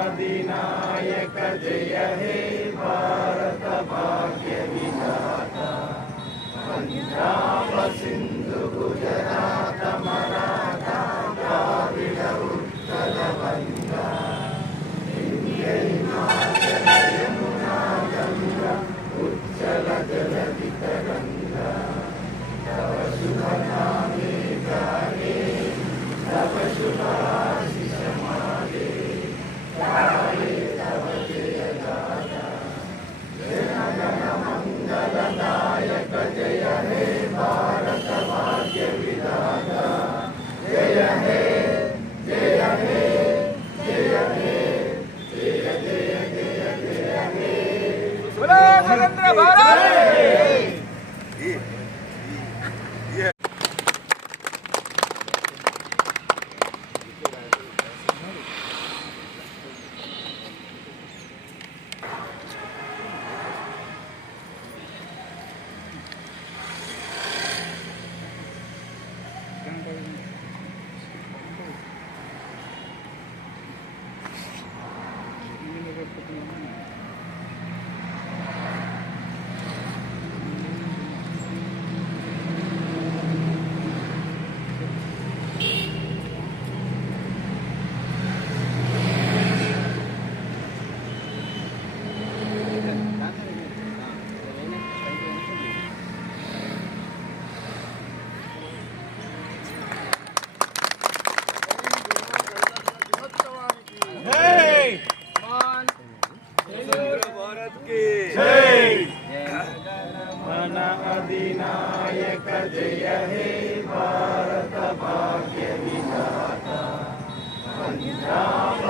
अधिनायक जय हे भारत भाग्य विधाता पंजाब सिंधु गुजरात मराठा द्राविड उत्कल बंगा इंद्र हिमाचल यमुना गंगा उच्चल जलधि तरंगा तव शुभ नामे गाये तव शुभ आशीष मागे तव जय गाथा जन मंगलदायक जय हे भारत भाग्य विधाता जय हे जय हे जय हे जय जय जय जय हे बोलो नरेंद्र भारत अधिनायक जय हे भारत भाग्य विधाता पंजाब